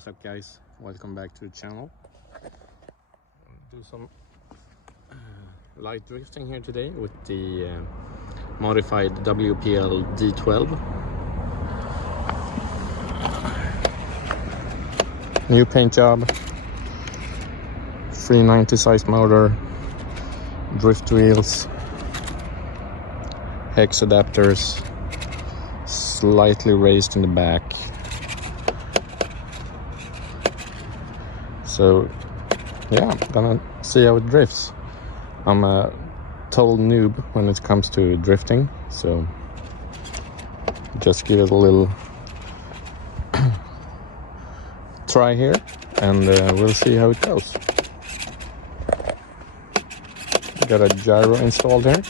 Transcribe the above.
what's up guys, welcome back to the channel. Do some light drifting here today with the modified WPL D12. New paint job, 390 size motor, drift wheels, hex adapters, slightly raised in the back. So yeah, gonna see how it drifts. I'm a total noob when it comes to drifting, so just give it a little try here and we'll see how it goes. Got a gyro installed here.